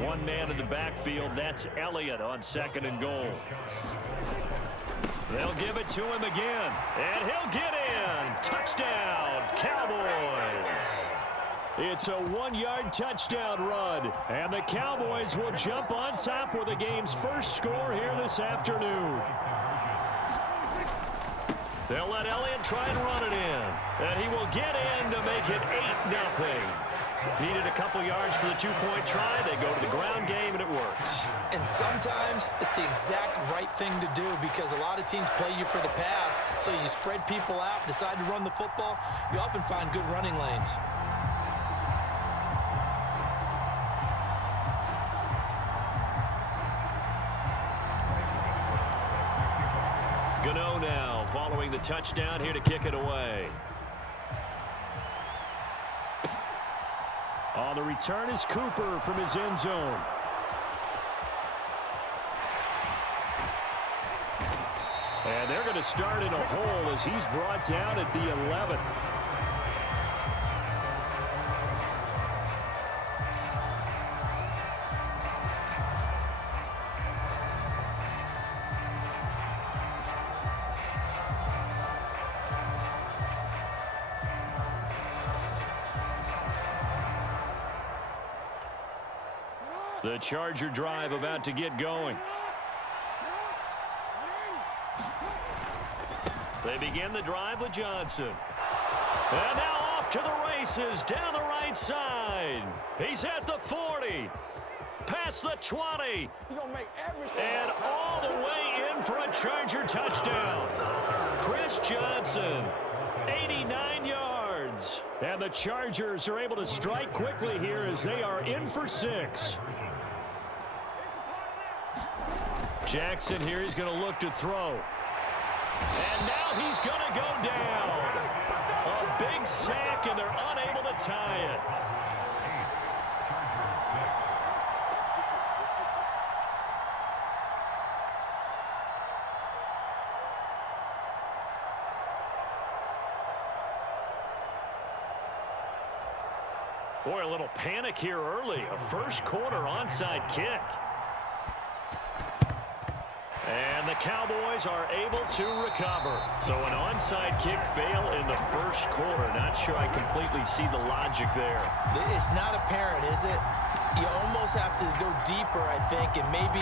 One man in the backfield. That's Elliott on 2nd and goal. They'll give it to him again, and he'll get in. Touchdown, Cowboys. It's a 1-yard touchdown run, and the Cowboys will jump on top with the game's first score here this afternoon. They'll let Elliott try and run it in, and he will get in to make it 8-0. Needed a couple yards for the 2-point try. They go to the ground game, and it works. And sometimes it's the exact right thing to do because a lot of teams play you for the pass, so you spread people out, decide to run the football. You often find good running lanes. Gano now following the touchdown here to kick it away. On the return is Cooper from his end zone. And they're going to start in a hole as he's brought down at the 11. The Charger drive about to get going. They begin the drive with Johnson. And now off to the races down the right side. He's at the 40. Past the 20. And all the way in for a Charger touchdown. Chris Johnson, 89 yards. And the Chargers are able to strike quickly here as they are in for 6. Jackson here, he's going to look to throw. And now he's going to go down. A big sack, and they're unable to tie it. Boy, a little panic here early. A first quarter onside kick. And the Cowboys are able to recover. So an onside kick fail in the first quarter. Not sure I completely see the logic there. It's not apparent, is it? You almost have to go deeper, I think, and maybe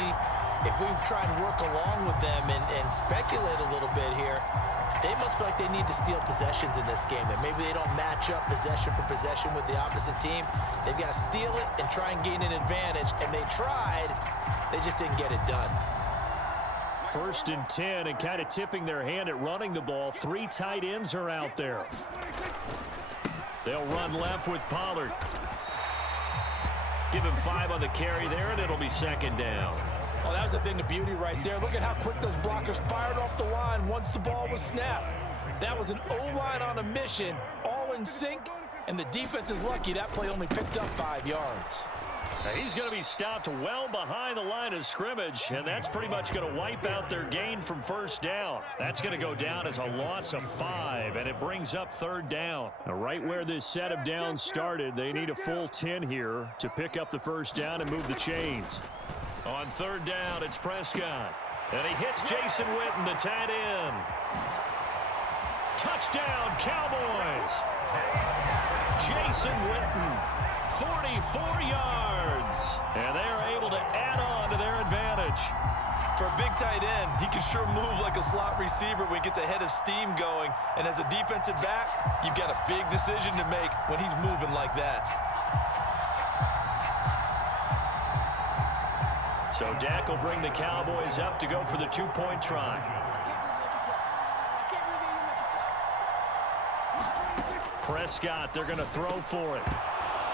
if we try and work along with them and speculate a little bit here, they must feel like they need to steal possessions in this game, and maybe they don't match up possession for possession with the opposite team. They've got to steal it and try and gain an advantage, and they tried. They just didn't get it done. 1st and 10, and kind of tipping their hand at running the ball. 3 tight ends are out there. They'll run left with Pollard. Give him 5 on the carry there, and it'll be 2nd down. Oh, that was a thing of beauty right there. Look at how quick those blockers fired off the line once the ball was snapped. That was an O-line on a mission, all in sync, and the defense is lucky that play only picked up 5 yards. He's going to be stopped well behind the line of scrimmage, and that's pretty much going to wipe out their gain from 1st down. That's going to go down as a loss of 5, and it brings up 3rd down. Now, right where this set of downs started, they need a full 10 here to pick up the 1st down and move the chains. On 3rd down, it's Prescott, and he hits Jason Witten, the tight end. Touchdown, Cowboys! Jason Witten, 44 yards, and they are able to add on to their advantage. For a big tight end, he can sure move like a slot receiver when he gets a head of steam going. And as a defensive back, you've got a big decision to make when he's moving like that. So Dak will bring the Cowboys up to go for the 2-point try. Prescott, they're going to throw for it.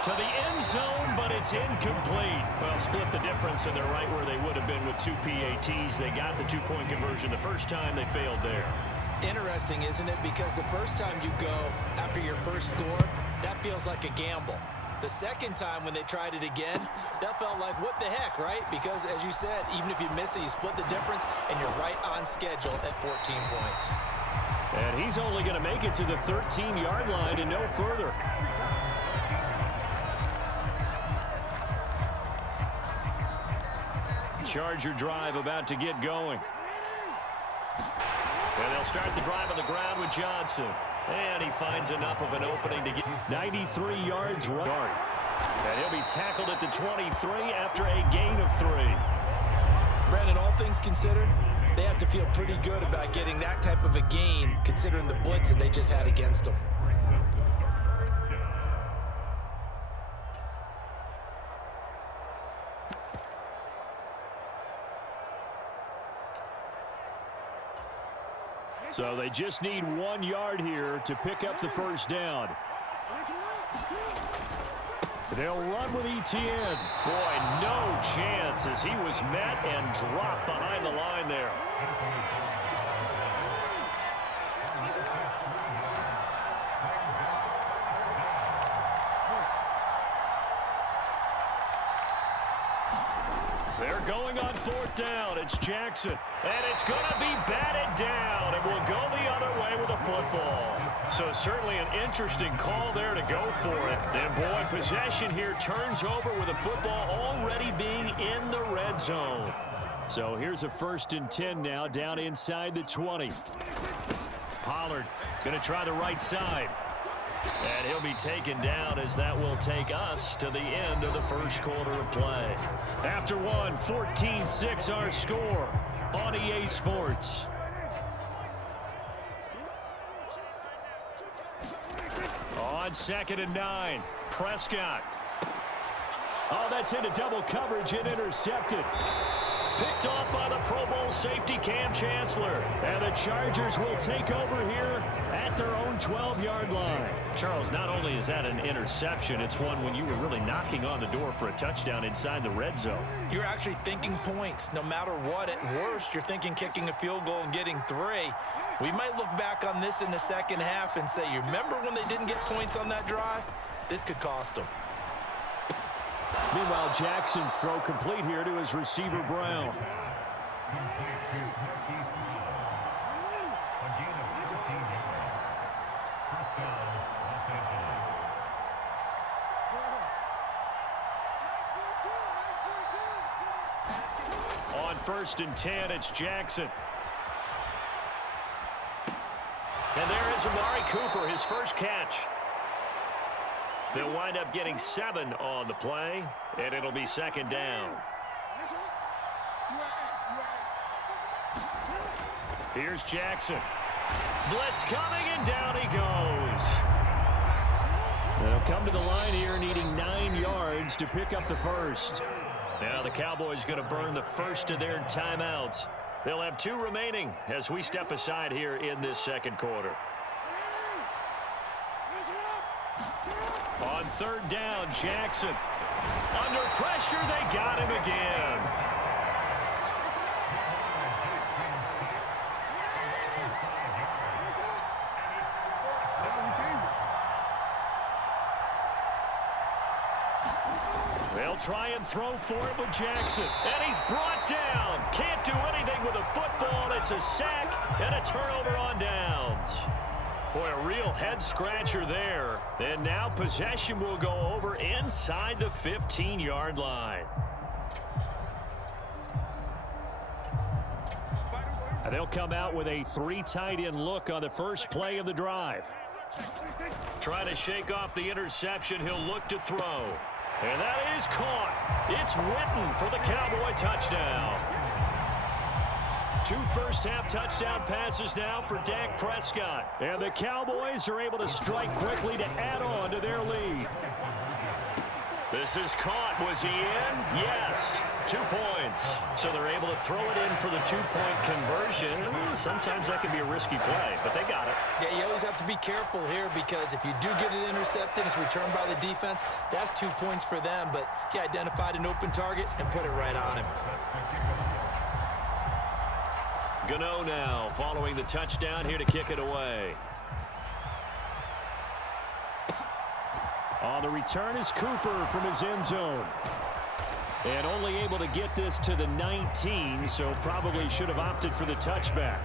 To the end zone, but it's incomplete. Well, split the difference, and they're right where they would have been with 2 PATs. They got the 2-point conversion the first time. They failed there. Interesting, isn't it? Because the first time you go after your first score, that feels like a gamble. The second time when they tried it again, that felt like, what the heck, right? Because, as you said, even if you miss it, you split the difference, and you're right on schedule at 14 points. And he's only going to make it to the 13-yard line and no further. Charger drive about to get going. And they'll start the drive on the ground with Johnson. And he finds enough of an opening to get 93 yards right. And he'll be tackled at the 23 after a gain of 3. Brandon, all things considered, they have to feel pretty good about getting that type of a gain considering the blitz that they just had against them. So they just need 1 yard here to pick up the first down. They'll run with Etienne. Boy, no chance as he was met and dropped behind the line there. They're going on 4th down. It's Jackson. And it's going to be batted down. And will go the other way with the football. So certainly an interesting call there to go for it. And boy, possession here turns over with the football already being in the red zone. So here's a 1st and 10 now down inside the 20. Pollard going to try the right side. And he'll be taken down as that will take us to the end of the first quarter of play. After one, 14-6 our score on EA Sports. On 2nd and 9, Prescott. Oh, that's into double coverage and intercepted. Picked off by the Pro Bowl safety Cam Chancellor. And the Chargers will take over here at their own 12-yard line. Charles, not only is that an interception, it's one when you were really knocking on the door for a touchdown inside the red zone. You're actually thinking points. No matter what, at worst, you're thinking kicking a field goal and getting 3. We might look back on this in the second half and say, you remember when they didn't get points on that drive? This could cost them. Meanwhile, Jackson's throw complete here to his receiver, Brown. On 1st and 10, it's Jackson. And there is Amari Cooper, his first catch. They'll wind up getting 7 on the play, and it'll be 2nd down. Here's Jackson. Blitz coming, and down he goes. They'll come to the line here needing 9 yards to pick up the first. Now the Cowboys going to burn the first of their timeouts. They'll have 2 remaining as we step aside here in this second quarter. On 3rd down, Jackson. Under pressure, they got him again. They'll try and throw for it with Jackson. And he's brought down. Can't do anything with a football. It's a sack and a turnover on downs. Boy, a real head-scratcher there. And now possession will go over inside the 15-yard line. And they'll come out with a 3 tight end look on the first play of the drive. Trying to shake off the interception. He'll look to throw. And that is caught. It's Witten for the Cowboy touchdown. 2 first-half touchdown passes now for Dak Prescott. And the Cowboys are able to strike quickly to add on to their lead. This is caught. Was he in? Yes. 2 points. So they're able to throw it in for the 2-point conversion. Sometimes that can be a risky play, but they got it. Yeah, you always have to be careful here because if you do get it intercepted, it's returned by the defense, that's 2 points for them. But he identified an open target and put it right on him. Gano now following the touchdown here to kick it away. On the return is Cooper from his end zone. And only able to get this to the 19, so probably should have opted for the touchback.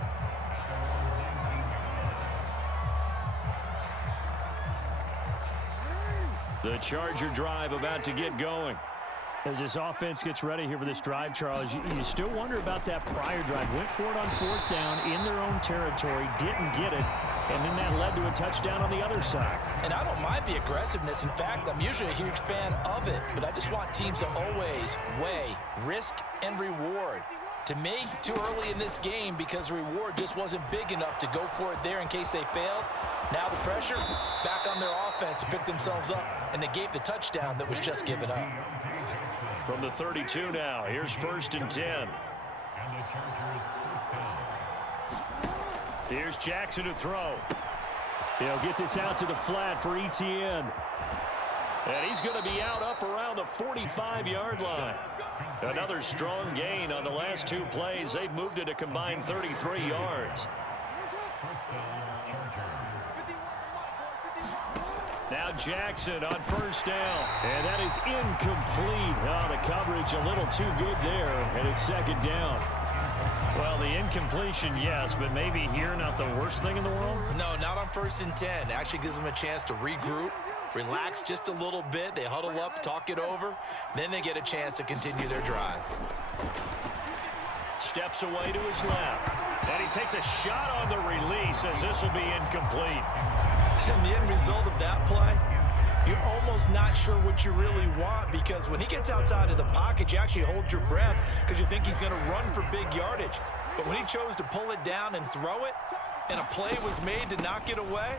The Charger drive about to get going. As this offense gets ready here for this drive, Charles, you still wonder about that prior drive. Went for it on 4th down in their own territory, didn't get it, and then that led to a touchdown on the other side. And I don't mind the aggressiveness. In fact, I'm usually a huge fan of it, but I just want teams to always weigh risk and reward. To me, too early in this game because the reward just wasn't big enough to go for it there in case they failed. Now the pressure back on their offense to pick themselves up and negate the touchdown that was just given up. From the 32 now, here's 1st and 10. Here's Jackson to throw. He'll get this out to the flat for Etienne. And he's going to be out up around the 45-yard line. Another strong gain on the last 2 plays. They've moved it a combined 33 yards. Now Jackson on 1st down. And that is incomplete. Oh, the coverage a little too good there. And it's 2nd down. Well, the incompletion, yes, but maybe here not the worst thing in the world? No, not on 1st and 10. Actually gives them a chance to regroup, relax just a little bit. They huddle up, talk it over. Then they get a chance to continue their drive. Steps away to his left. And he takes a shot on the release as this will be incomplete. And the end result of that play, you're almost not sure what you really want because when he gets outside of the pocket, you actually hold your breath because you think he's going to run for big yardage. But when he chose to pull it down and throw it, and a play was made to knock it away,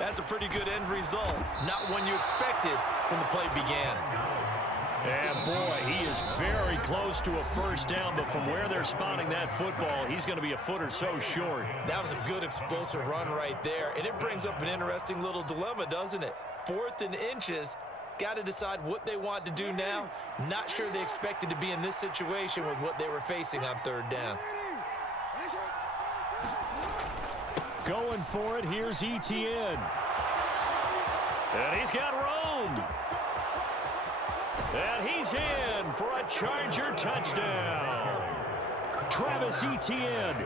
that's a pretty good end result. Not one you expected when the play began. And boy, he is very close to a 1st down, but from where they're spotting that football, he's going to be a foot or so short. That was a good explosive run right there, and it brings up an interesting little dilemma, doesn't it? 4th and inches, got to decide what they want to do now. Not sure they expected to be in this situation with what they were facing on 3rd down. Going for it, here's Etienne. And he's got room. And he's in for a Charger touchdown. Travis Etienne,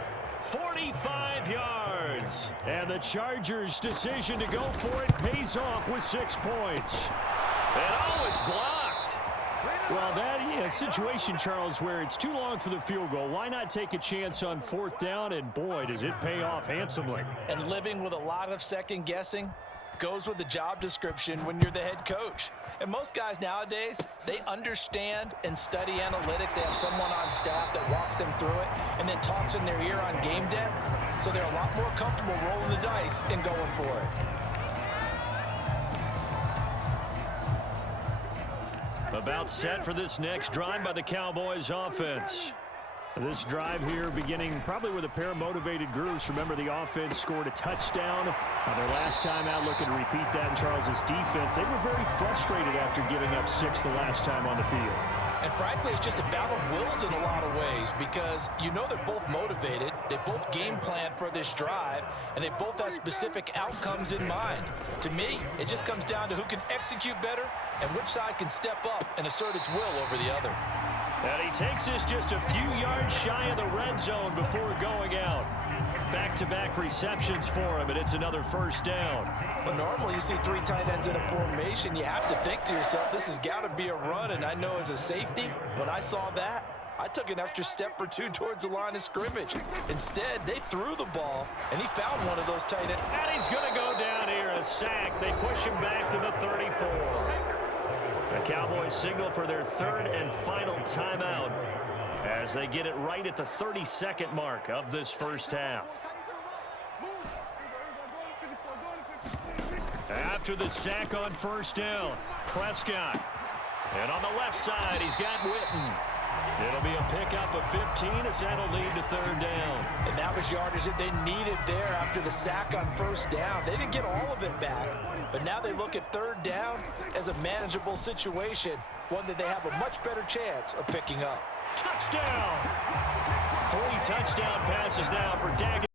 45 yards. And the Chargers' decision to go for it pays off with 6 points. And oh, it's blocked. Well, that is a situation, Charles, where it's too long for the field goal. Why not take a chance on 4th down? And boy, does it pay off handsomely. And living with a lot of second guessing goes with the job description when you're the head coach. And most guys nowadays, they understand and study analytics. They have someone on staff that walks them through it and then talks in their ear on game day. So they're a lot more comfortable rolling the dice and going for it. About set for this next drive by the Cowboys offense. This drive here beginning probably with a pair of motivated groups. Remember, the offense scored a touchdown on their last time out. Looking to repeat that in Charles's defense. They were very frustrated after giving up 6 the last time on the field. And frankly, it's just a battle of wills in a lot of ways because you know they're both motivated. They both game plan for this drive, and they both have specific outcomes in mind. To me, it just comes down to who can execute better and which side can step up and assert its will over the other. And he takes this just a few yards shy of the red zone before going out. Back-to-back receptions for him, and it's another 1st down. Well, normally you see 3 tight ends in a formation. You have to think to yourself, this has got to be a run. And I know as a safety, when I saw that, I took an extra step or 2 towards the line of scrimmage. Instead, they threw the ball, and he found one of those tight ends. And he's going to go down here, a sack. They push him back to the 34. The Cowboys signal for their 3rd and final timeout as they get it right at the 32nd mark of this 1st half. After the sack on 1st down, Prescott. And on the left side, he's got Witten. It'll be a pickup of 15 as that'll lead to 3rd down. And that was yardage that they needed there after the sack on 1st down. They didn't get all of it back, but now they look at 3rd down as a manageable situation, one that they have a much better chance of picking up. Touchdown! 3 touchdown passes now for Daggett.